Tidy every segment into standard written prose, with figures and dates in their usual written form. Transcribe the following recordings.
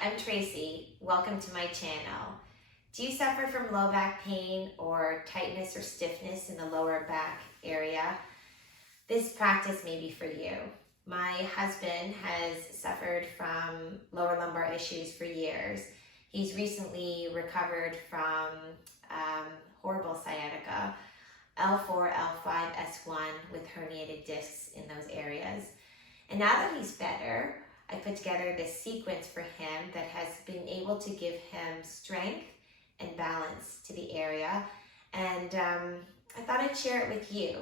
I'm Tracy. Welcome to my channel. Do you suffer from low back pain or tightness or stiffness in the lower back area? This practice may be for you. My husband has suffered from lower lumbar issues for years. He's recently recovered from horrible sciatica, L4, L5, S1 with herniated discs in those areas. And now that he's better, I put together this sequence for him that has been able to give him strength and balance to the area. And I thought I'd share it with you.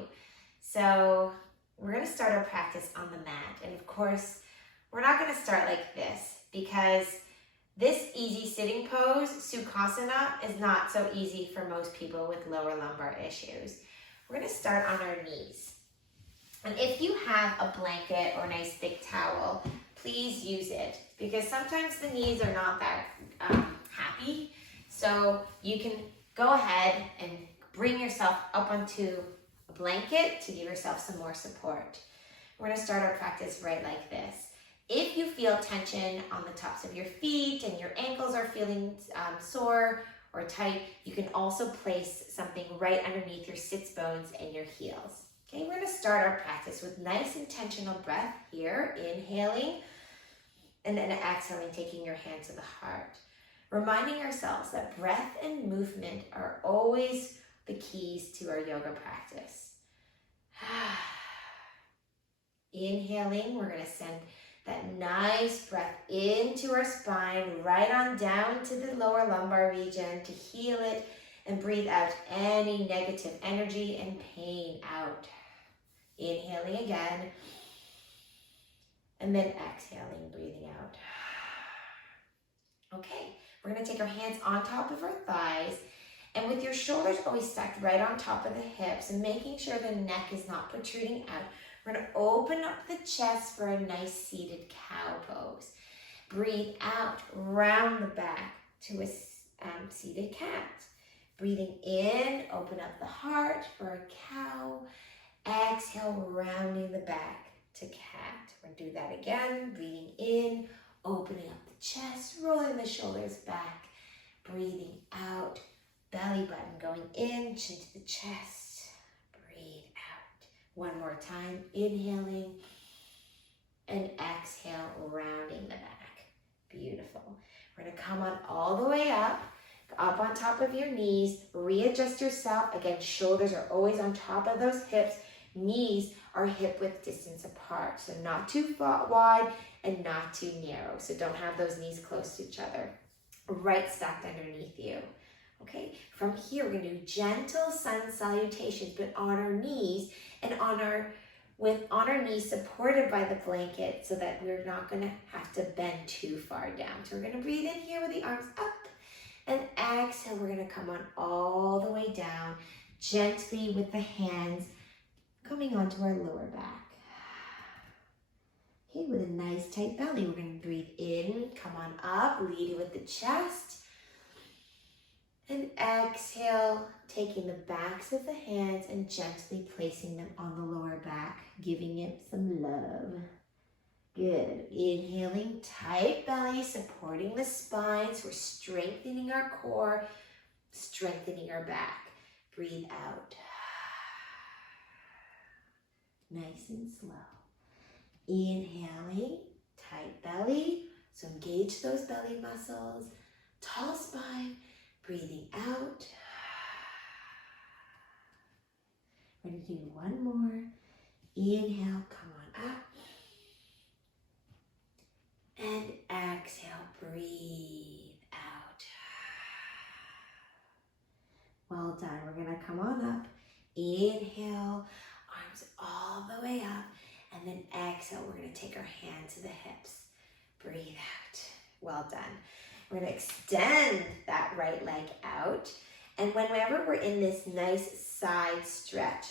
So we're gonna start our practice on the mat. And of course, we're not gonna start like this because this easy sitting pose, Sukhasana, is not so easy for most people with lower lumbar issues. We're gonna start on our knees. And if you have a blanket or a nice thick towel, please use it because sometimes the knees are not that happy. So you can go ahead and bring yourself up onto a blanket to give yourself some more support. We're gonna start our practice right like this. If you feel tension on the tops of your feet and your ankles are feeling sore or tight, you can also place something right underneath your sits bones and your heels. Okay, we're gonna start our practice with nice intentional breath here, inhaling, and then exhaling, taking your hand to the heart. Reminding ourselves that breath and movement are always the keys to our yoga practice. Inhaling, we're gonna send that nice breath into our spine, right on down to the lower lumbar region to heal it and breathe out any negative energy and pain out. Inhaling again, and then exhaling, breathing out. Okay, we're gonna take our hands on top of our thighs, and with your shoulders always stacked right on top of the hips and making sure the neck is not protruding out, we're gonna open up the chest for a nice seated cow pose. Breathe out, round the back to a seated cat. Breathing in, open up the heart for a cow. Exhale, rounding the back to cat. We're gonna do that again. Breathing in, opening up the chest, rolling the shoulders back. Breathing out, belly button going in, chin to the chest. Breathe out. One more time, inhaling and exhale, rounding the back. Beautiful. We're gonna come on all the way up on top of your knees. Readjust yourself. Again, shoulders are always on top of those hips. Knees are hip width distance apart, so not too wide and not too narrow. So don't have those knees close to each other. Right stacked underneath you. Okay, from here we're gonna do gentle sun salutations, but on our knees and on our knees supported by the blanket so that we're not gonna have to bend too far down. So we're gonna breathe in here with the arms up and exhale. We're gonna come on all the way down gently with the hands coming onto our lower back. Okay, with a nice tight belly, we're gonna breathe in, come on up, lead with the chest. And exhale, taking the backs of the hands and gently placing them on the lower back, giving it some love. Good. Inhaling, tight belly, supporting the spine. So we're strengthening our core, strengthening our back. Breathe out. Nice and slow. Inhaling, tight belly. So engage those belly muscles. Tall spine. Breathing out. We're going to do one more. Inhale, come on up. And exhale, breathe out. Well done. We're going to come on up. Inhale, arms all the way up. And then exhale, we're going to take our hand to the hips. Breathe out. Well done. We're going to extend that right leg out. And whenever we're in this nice side stretch,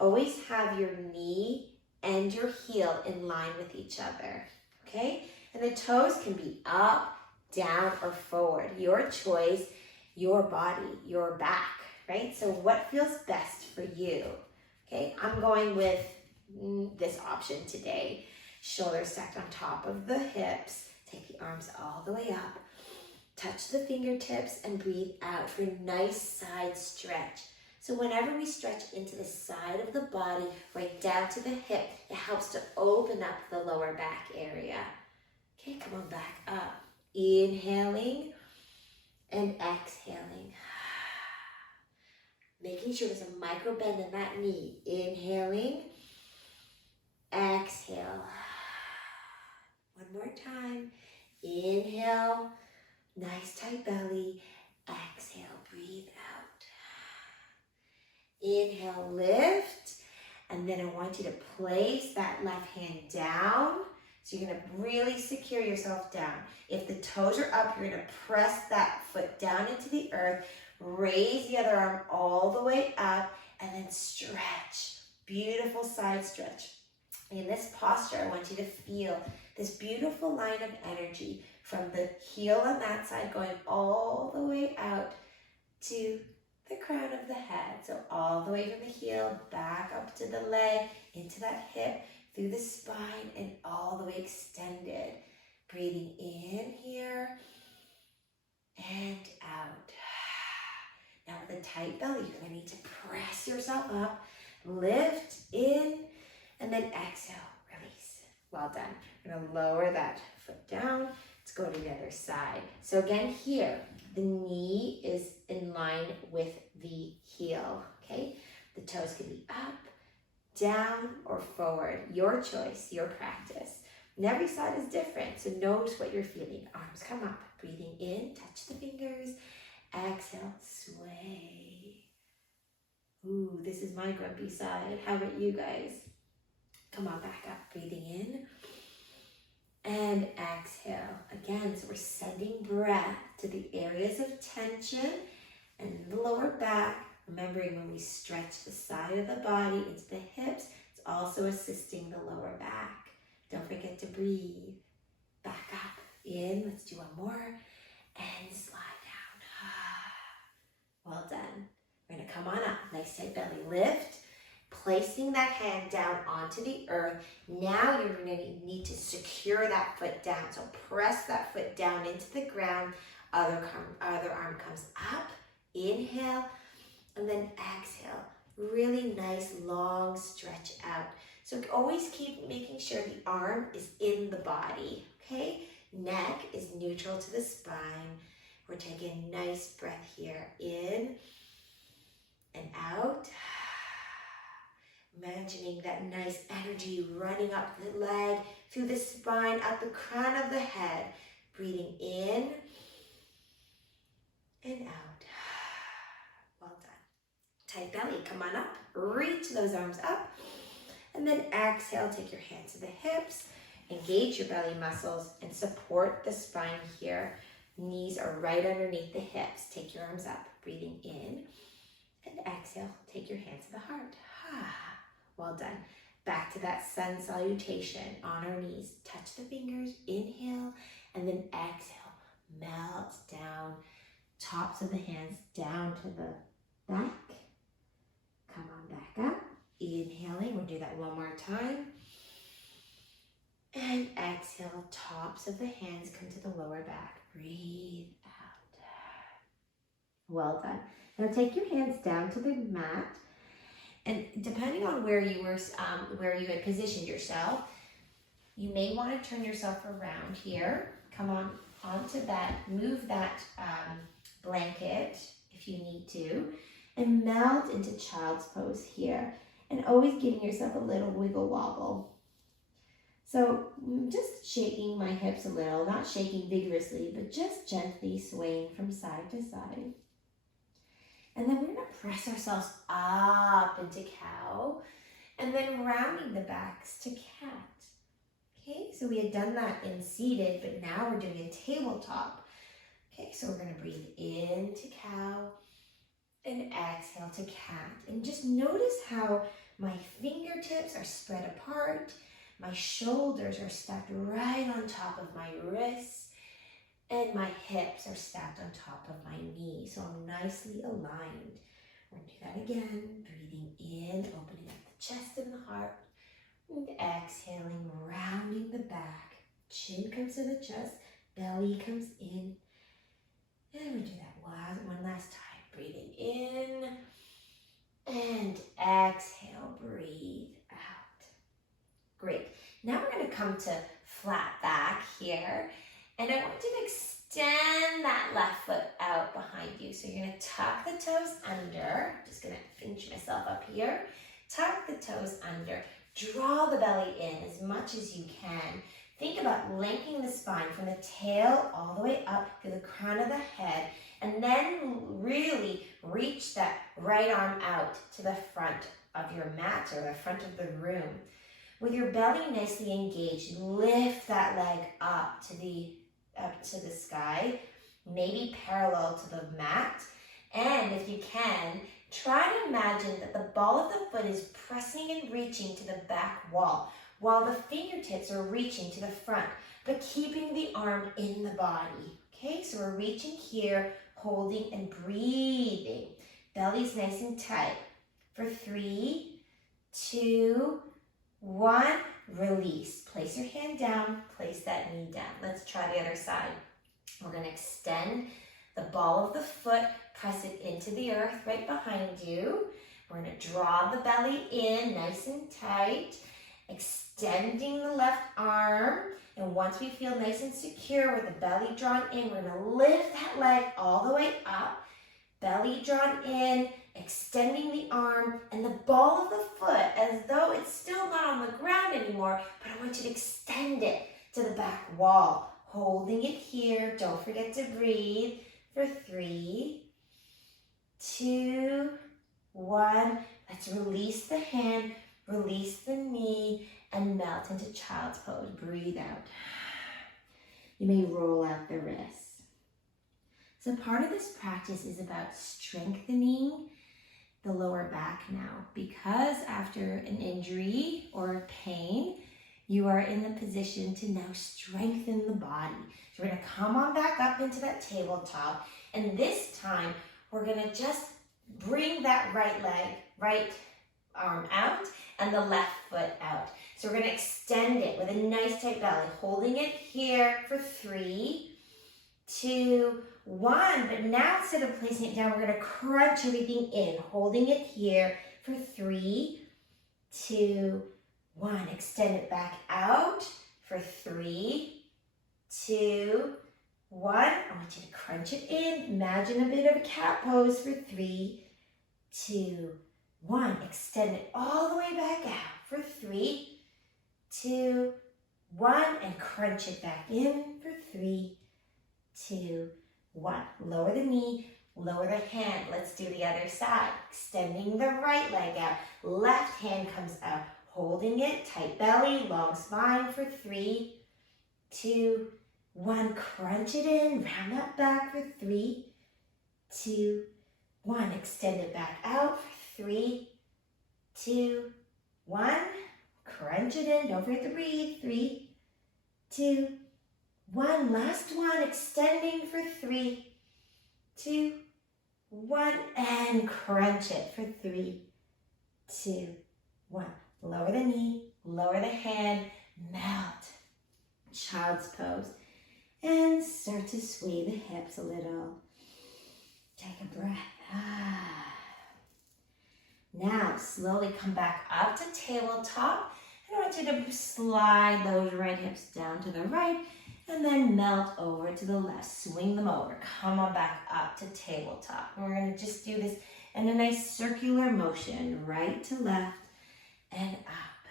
always have your knee and your heel in line with each other, okay? And the toes can be up, down, or forward. Your choice, your body, your back, right? So what feels best for you, okay? I'm going with this option today. Shoulders stacked on top of the hips, Take the arms all the way up. Touch the fingertips and breathe out for a nice side stretch. So whenever we stretch into the side of the body, right down to the hip, it helps to open up the lower back area. Okay, come on back up. Inhaling and exhaling. Making sure there's a micro bend in that knee. Inhaling, exhale. One more time. Inhale, nice tight belly. Exhale, breathe out. Inhale, lift. And then I want you to place that left hand down. So you're going to really secure yourself down. If the toes are up, you're going to press that foot down into the earth. Raise the other arm all the way up and then stretch. Beautiful side stretch. In this posture, I want you to feel this beautiful line of energy from the heel on that side going all the way out to the crown of the head. So all the way from the heel, back up to the leg, into that hip, through the spine, and all the way extended. Breathing in here and out. Now with a tight belly, you're going to need to press yourself up, lift in, and then exhale, release. Well done. We're going to lower that foot down. Let's go to the other side. So again here, the knee is in line with the heel, okay? The toes can be up, down, or forward. Your choice, your practice. And every side is different, so notice what you're feeling. Arms come up, breathing in, touch the fingers. Exhale, sway. Ooh, this is my grumpy side. How about you guys? Come on, back up, breathing in. And exhale. Again, so we're sending breath to the areas of tension and the lower back. Remembering when we stretch the side of the body into the hips, it's also assisting the lower back. Don't forget to breathe. Back up, in, let's do one more, and slide down. Well done. We're gonna come on up, nice tight belly, lift, placing that hand down onto the earth. Now you're gonna need to secure that foot down. So press that foot down into the ground, other arm comes up, inhale, and then exhale. Really nice long stretch out. So always keep making sure the arm is in the body, okay? Neck is neutral to the spine. We're taking a nice breath here, in and out. Imagining that nice energy running up the leg, through the spine, up the crown of the head. Breathing in and out. Well done. Tight belly, come on up. Reach those arms up. And then exhale, take your hands to the hips. Engage your belly muscles and support the spine here. Knees are right underneath the hips. Take your arms up, breathing in. And exhale, take your hands to the heart. Well done. Back to that sun salutation on our knees. Touch the fingers, inhale, and then exhale. Melt down, tops of the hands down to the back. Come on back up. Inhaling, we'll do that one more time. And exhale, tops of the hands come to the lower back. Breathe out. Well done. Now take your hands down to the mat. And depending on where you had positioned yourself, you may want to turn yourself around here. Come on onto that, move that blanket if you need to, and melt into child's pose here. And always giving yourself a little wiggle wobble. So just shaking my hips a little, not shaking vigorously, but just gently swaying from side to side. And then we're going to press ourselves up into cow, and then rounding the backs to cat. Okay, so we had done that in seated, but now we're doing a tabletop. Okay, so we're going to breathe into cow and exhale to cat. And just notice how my fingertips are spread apart, my shoulders are stacked right on top of my wrists, and my hips are stacked on top of my knees, so I'm nicely aligned. We're going to do that again. Breathing in, opening up the chest and the heart, and exhaling, rounding the back Chin comes to the chest, belly comes in. And we do that one last time. Breathing in and exhale, breathe out. Great. Now we're going to come to flat back here. And I want you to extend that left foot out behind you. So you're going to tuck the toes under. I'm just going to pinch myself up here. Tuck the toes under. Draw the belly in as much as you can. Think about lengthening the spine from the tail all the way up to the crown of the head. And then really reach that right arm out to the front of your mat or the front of the room. With your belly nicely engaged, lift that leg up to the sky, maybe parallel to the mat. And if you can, try to imagine that the ball of the foot is pressing and reaching to the back wall, while the fingertips are reaching to the front, but keeping the arm in the body. Okay, so we're reaching here, holding and breathing. Belly's nice and tight. For 3, 2, 1, release. Place your hand down, place that knee down. Let's try the other side. We're going to extend the ball of the foot, press it into the earth right behind you. We're going to draw the belly in nice and tight, extending the left arm. And once we feel nice and secure with the belly drawn in, we're going to lift that leg all the way up. Belly drawn in, extending the arm and the ball of the foot as though it's still not on the ground anymore, but I want you to extend it to the back wall. Holding it here. Don't forget to breathe. For 3, 2, 1. Let's release the hand, release the knee, and melt into child's pose. Breathe out. You may roll out the wrists. So part of this practice is about strengthening the lower back now, because after an injury or pain, you are in the position to now strengthen the body. So we're going to come on back up into that tabletop, and this time we're going to just bring that right arm out and the left foot out. So we're going to extend it with a nice tight belly, holding it here for 3, 2, 1. But now instead of placing it down, we're going to crunch everything in, holding it here for 3, 2, 1. Extend it back out for 3, 2, 1. I want you to crunch it in. Imagine a bit of a cat pose for 3, 2, 1. Extend it all the way back out for 3, 2, 1. And crunch it back in for 3, 2, 1. Lower the knee, lower the hand. Let's do the other side. Extending the right leg out. Left hand comes out. Holding it, tight belly, long spine for 3, 2, 1. Crunch it in, round that back for 3, 2, 1. Extend it back out for 3, 2, 1. Crunch it in, don't forget to breathe. 3, 2, 1. Last one, extending for 3, 2, 1. And crunch it for 3, 2, 1. Lower the knee, lower the hand, melt. Child's pose. And start to sway the hips a little. Take a breath. Now, slowly come back up to tabletop. And I want you to slide those right hips down to the right and then melt over to the left. Swing them over. Come on back up to tabletop. And we're going to just do this in a nice circular motion, right to left and up.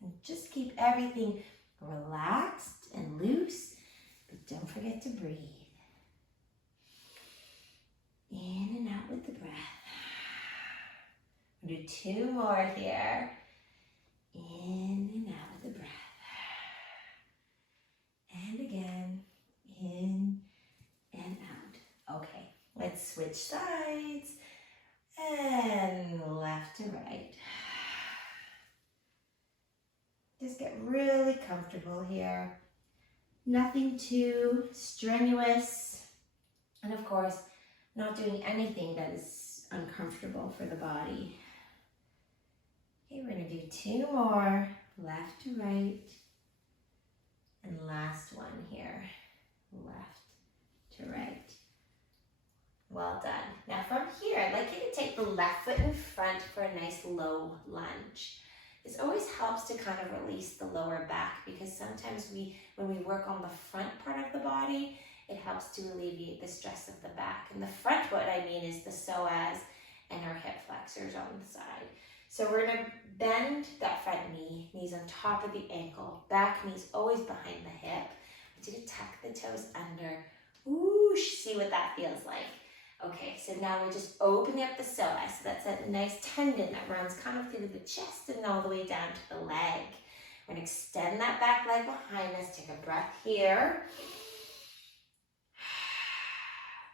And just keep everything relaxed and loose, but don't forget to breathe. In and out with the breath. We'll do 2 more here. In and out with the breath. And again, in and out. Okay, let's switch sides. And left to right. Just get really comfortable here. Nothing too strenuous. And of course, not doing anything that is uncomfortable for the body. Okay, we're going to do 2 more. Left to right. And last one here, left to right. Well done. Now from here, I'd like you to take the left foot in front for a nice low lunge. This always helps to kind of release the lower back, because sometimes when we work on the front part of the body, it helps to alleviate the stress of the back. And the front, what I mean, is the psoas and our hip flexors on the side. So we're gonna bend that front knee, knees on top of the ankle, back knee's always behind the hip. I want you to tuck the toes under. Whoosh, see what that feels like. Okay, so now we're just opening up the psoas. So that's a nice tendon that runs kind of through the chest and all the way down to the leg. We're gonna extend that back leg behind us. Take a breath here.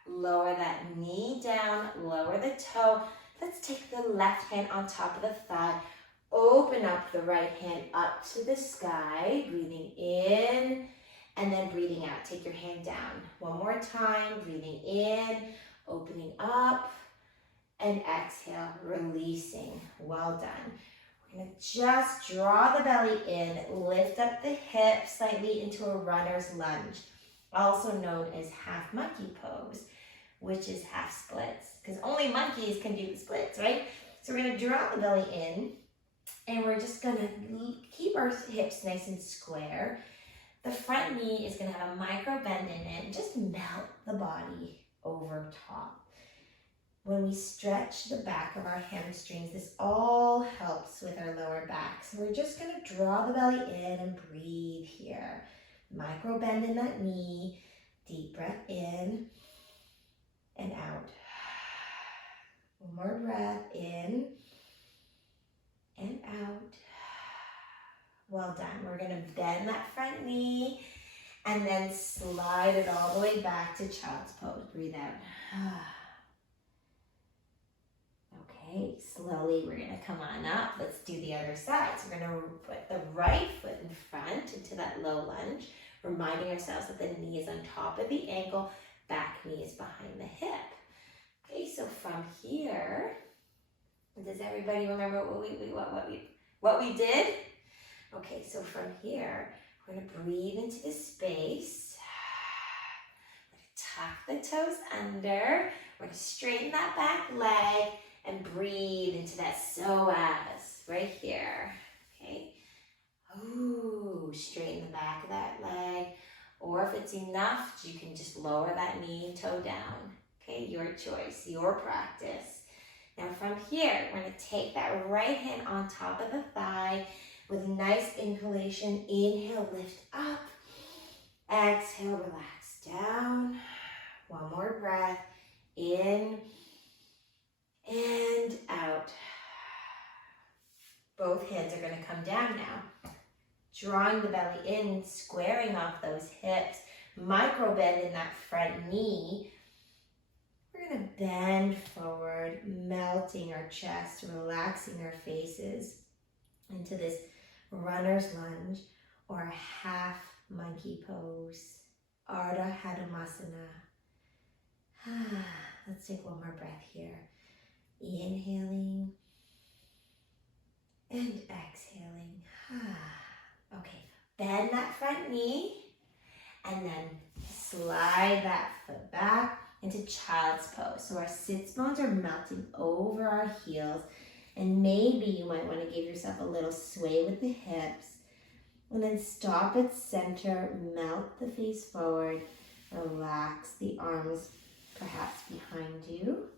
Lower that knee down, lower the toe. Let's take the left hand on top of the thigh. Open up the right hand up to the sky, breathing in and then breathing out. Take your hand down. One more time, breathing in, opening up, and exhale, releasing. Well done. We're gonna just draw the belly in, lift up the hips slightly into a runner's lunge, also known as half monkey pose, which is half splits, because only monkeys can do the splits, right? So we're gonna draw the belly in, and we're just gonna keep our hips nice and square. The front knee is gonna have a micro bend in it, and just melt the body over top. When we stretch the back of our hamstrings, this all helps with our lower back. So we're just gonna draw the belly in and breathe here. Micro bend in that knee, deep breath in and out. One more breath in and out. Well done. We're gonna bend that front knee and then slide it all the way back to child's pose. Breathe out. Okay, slowly we're gonna come on up. Let's do the other side. So we're gonna put the right foot in front into that low lunge, reminding ourselves that the knee is on top of the ankle, back knee is behind the hip. Okay, so from here, does everybody remember what we did? Okay, so from here, we're gonna breathe into the space. We're gonna tuck the toes under. We're gonna straighten that back leg and breathe into that psoas right here. Okay. Ooh, straighten the back of that leg. Or if it's enough, you can just lower that knee, toe down. Okay, your choice, your practice. Now from here, we're gonna take that right hand on top of the thigh with a nice inhalation. Inhale, lift up. Exhale, relax down. One more breath. In and out. Both hands are gonna come down now. Drawing the belly in, squaring off those hips. Micro bend in that front knee. We're gonna bend forward, melting our chest, relaxing our faces into this runner's lunge or half monkey pose, Ardha Hanumasana. Let's take one more breath here. Inhaling and exhaling. Okay, bend that front knee and then slide that foot back into child's pose. So our sits bones are melting over our heels, and maybe you might want to give yourself a little sway with the hips, and then stop at center, melt the face forward, relax the arms perhaps behind you,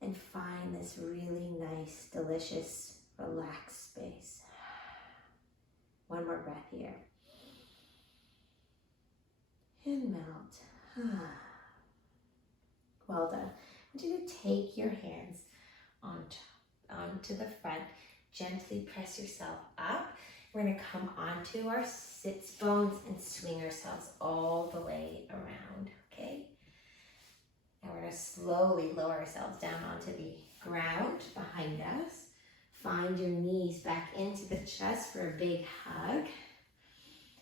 and find this really nice, delicious, relaxed space. One more breath here. And melt. Well done. I want you to take your hands onto the front. Gently press yourself up. We're going to come onto our sits bones and swing ourselves all the way around, okay? Now we're going to slowly lower ourselves down onto the ground behind us. Find your knees back into the chest for a big hug.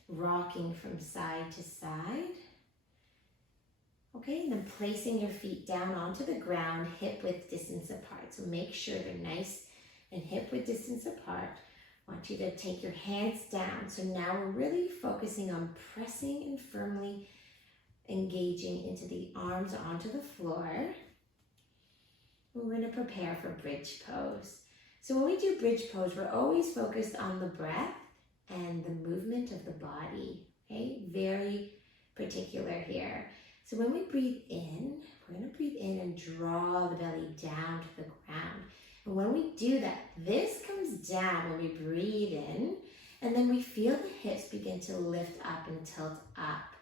Rocking from side to side. Okay, and then placing your feet down onto the ground, hip width distance apart. So make sure they're nice and hip width distance apart. I want you to take your hands down. So now we're really focusing on pressing and firmly engaging into the arms onto the floor. We're going to prepare for bridge pose. So when we do bridge pose, we're always focused on the breath and the movement of the body, okay? Very particular here. So when we breathe in, we're going to breathe in and draw the belly down to the ground. And when we do that, this comes down when we breathe in, and then we feel the hips begin to lift up and tilt up.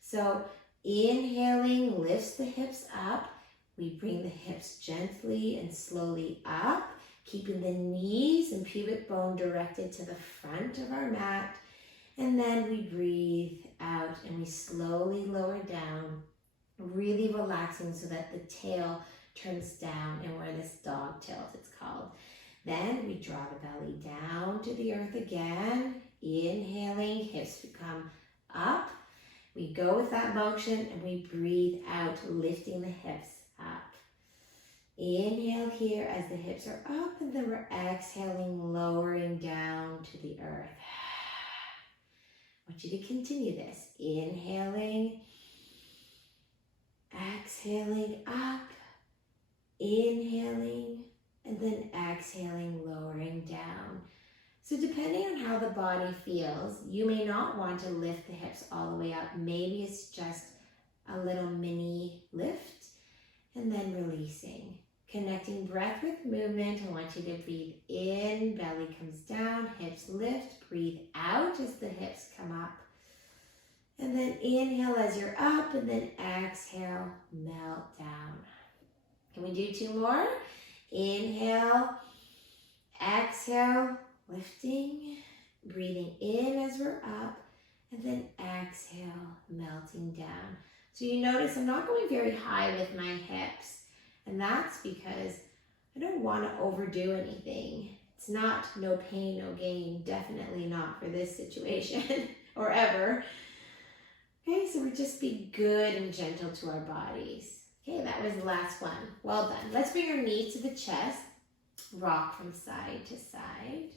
So inhaling lifts the hips up. We bring the hips gently and slowly up, keeping the knees and pubic bone directed to the front of our mat. And then we breathe out and we slowly lower down, really relaxing so that the tail turns down, and we're in this dog tilt, it's called. Then we draw the belly down to the earth again. Inhaling, hips come up. We go with that motion and we breathe out, lifting the hips up. Inhale here as the hips are up, and then we're exhaling, lowering down to the earth. I want you to continue this. Inhaling, exhaling up, inhaling, and then exhaling, lowering down. So depending on how the body feels, you may not want to lift the hips all the way up. Maybe it's just a little mini lift, and then releasing. Connecting breath with movement. I want you to breathe in, belly comes down, hips lift, breathe out as the hips come up. And then inhale as you're up, and then exhale, melt down. Can we do 2 more? Inhale, exhale, lifting, breathing in as we're up, and then exhale, melting down. So you notice I'm not going very high with my hips, and that's because I don't want to overdo anything. It's not no pain, no gain, definitely not for this situation or ever. Okay, so we just be good and gentle to our bodies. Okay, that was the last one. Well done. Let's bring our knees to the chest. Rock from side to side.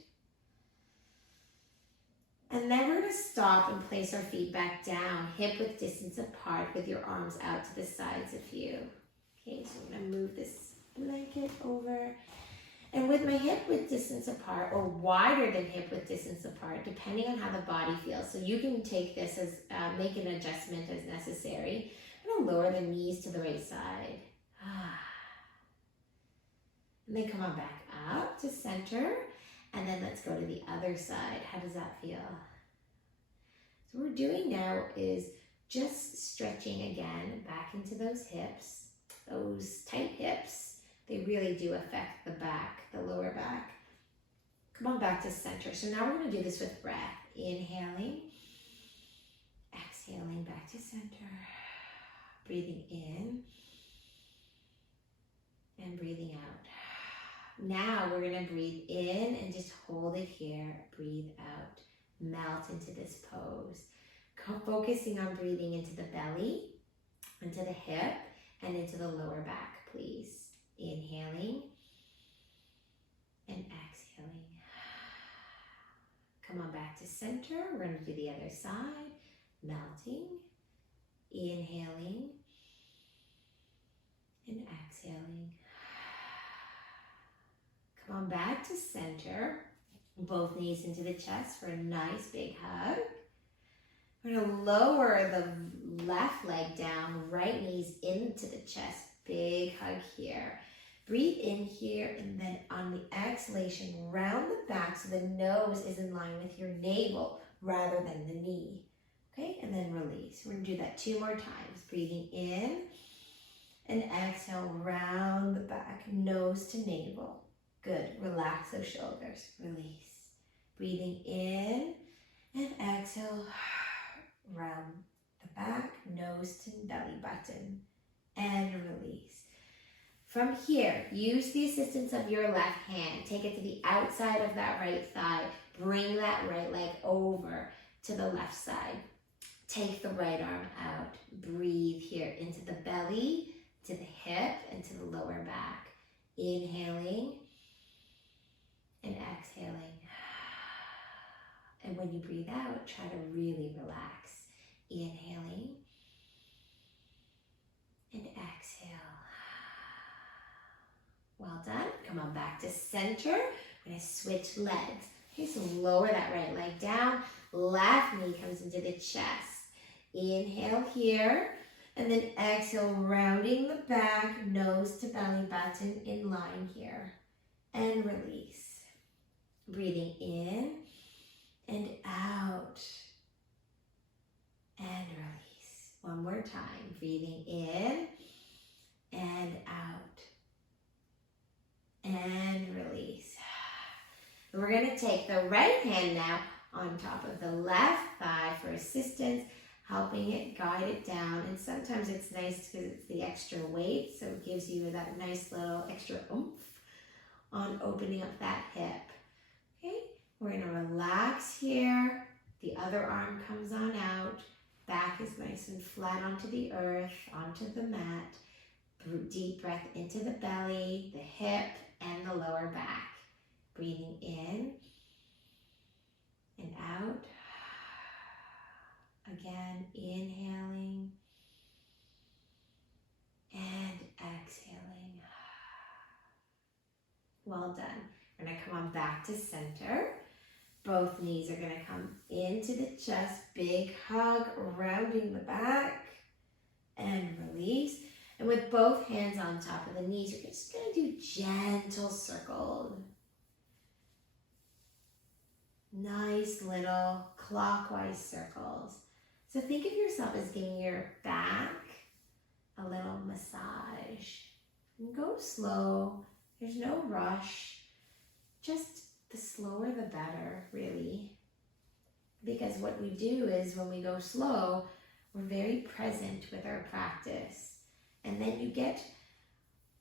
And then we're going to stop and place our feet back down, hip width distance apart with your arms out to the sides of you. Okay, so I'm going to move this blanket over. And with my hip width distance apart, or wider than hip width distance apart, depending on how the body feels. So you can take this as, make an adjustment as necessary. I'm going to lower the knees to the right side. And then come on back up to center. And then let's go to the other side. How does that feel? So what we're doing now is just stretching again back into those hips. Those tight hips, they really do affect the back, the lower back. Come on back to center. So now we're going to do this with breath. Inhaling, exhaling back to center. Breathing in and breathing out. Now we're going to breathe in and just hold it here. Breathe out. Melt into this pose. Focusing on breathing into the belly, into the hip, and into the lower back, please. Inhaling and exhaling. Come on back to center. We're going to do the other side. Melting, inhaling, and exhaling. Come on back to center. Both knees into the chest for a nice big hug. We're going to lower the left leg down, right knees into the chest. Big hug here. Breathe in here, and then on the exhalation, round the back so the nose is in line with your navel rather than the knee. Okay, and then release. We're going to do that 2 more times. Breathing in and exhale, round the back, nose to navel. Good. Relax those shoulders. Release. Breathing in and exhale, round the back, nose to belly button, and release. From here, use the assistance of your left hand. Take it to the outside of that right thigh. Bring that right leg over to the left side. Take the right arm out. Breathe here into the belly, to the hip, and to the lower back. Inhaling and exhaling. when you breathe out, try to really relax. Inhaling and exhale. Well done. Come on back to center. We're going to switch legs. Okay, so lower that right leg down. Left knee comes into the chest. Inhale here. And then exhale, rounding the back, nose to belly button in line here. And release. Breathing in and out. And release. One more time. Breathing in and out. And release. And we're going to take the right hand now on top of the left thigh for assistance, helping it guide it down. And sometimes it's nice because it's the extra weight, so it gives you that nice little extra oomph on opening up that hip. Okay, we're going to relax here. The other arm comes on out. Back is nice and flat onto the earth, onto the mat. Deep breath into the belly, the hip, and the lower back. Breathing in and out. Again, inhaling and exhaling. Well done. We're going to come on back to center. Both knees are going to come into the chest. Big hug, rounding the back, and release. And with both hands on top of the knees, you're just going to do gentle circles. Nice little clockwise circles. So think of yourself as giving your back a little massage. And go slow. There's no rush. Just the slower the better, really. Because what we do is when we go slow, we're very present with our practice. And then you get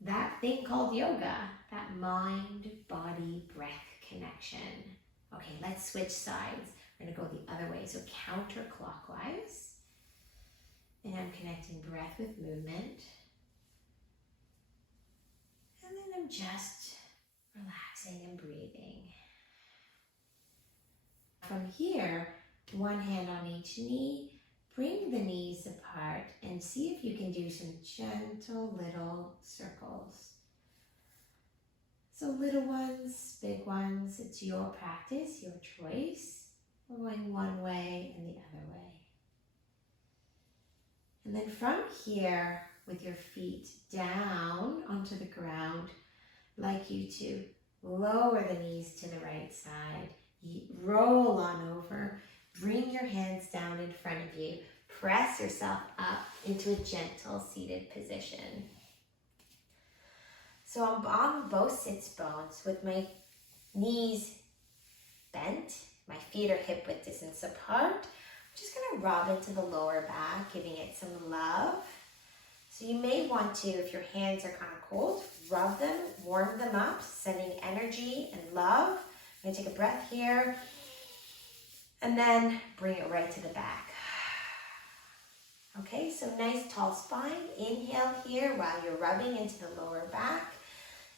that thing called yoga, that mind-body-breath connection. Okay, let's switch sides. We're gonna go the other way, so counterclockwise. And I'm connecting breath with movement. And then I'm just relaxing and breathing. From here, one hand on each knee, bring the knees apart and see if you can do some gentle little circles. So little ones, big ones, it's your practice, your choice. We're going one way and the other way. And then from here, with your feet down onto the ground, I'd like you to lower the knees to the right side. Roll on over. Bring your hands down in front of you. Press yourself up into a gentle seated position. So I'm on both sits bones with my knees bent. My feet are hip width distance apart. I'm just going to rub into the lower back, giving it some love. So you may want to, if your hands are kind of cold, rub them, warm them up, sending energy and love. I'm going to take a breath here. And then bring it right to the back. Okay, so nice tall spine. Inhale here while you're rubbing into the lower back.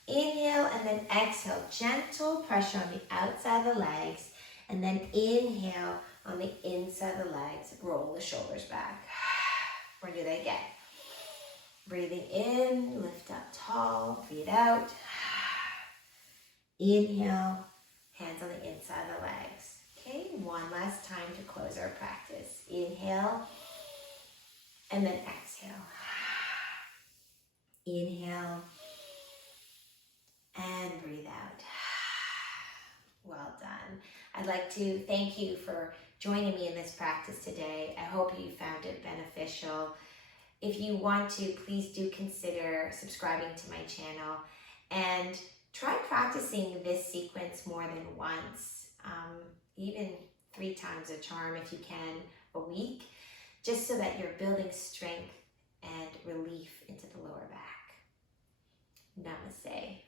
Inhale and then exhale. Gentle pressure on the outside of the legs. And then inhale on the inside of the legs. Roll the shoulders back. We're going to do that again. Breathing in, lift up tall. Breathe out. Inhale, hands on the inside of the legs. Okay, one last time to close our practice. Inhale, and then exhale. Inhale, and breathe out. Well done. I'd like to thank you for joining me in this practice today. I hope you found it beneficial. If you want to, please do consider subscribing to my channel and try practicing this sequence more than once. Even 3 times a charm if you can a week, just so that you're building strength and relief into the lower back. Namaste.